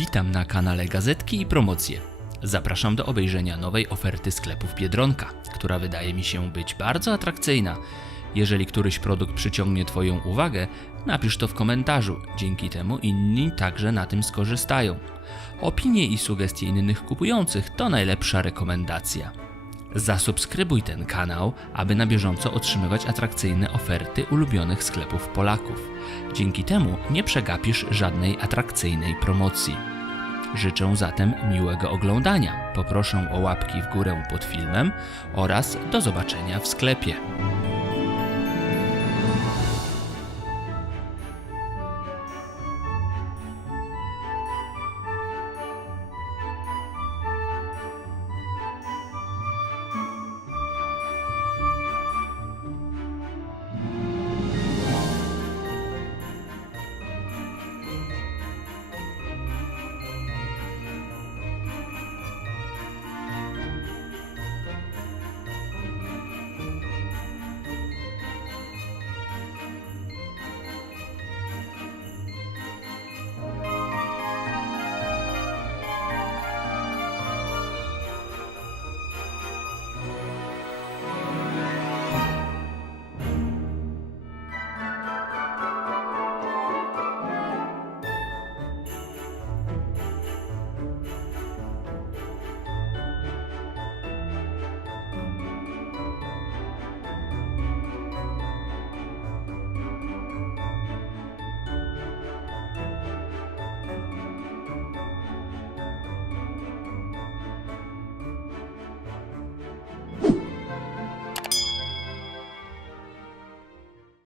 Witam na kanale Gazetki i Promocje. Zapraszam do obejrzenia nowej oferty sklepów Biedronka, która wydaje mi się być bardzo atrakcyjna. Jeżeli któryś produkt przyciągnie Twoją uwagę, napisz to w komentarzu, dzięki temu inni także na tym skorzystają. Opinie i sugestie innych kupujących to najlepsza rekomendacja. Zasubskrybuj ten kanał, aby na bieżąco otrzymywać atrakcyjne oferty ulubionych sklepów Polaków. Dzięki temu nie przegapisz żadnej atrakcyjnej promocji. Życzę zatem miłego oglądania. Poproszę o łapki w górę pod filmem oraz do zobaczenia w sklepie.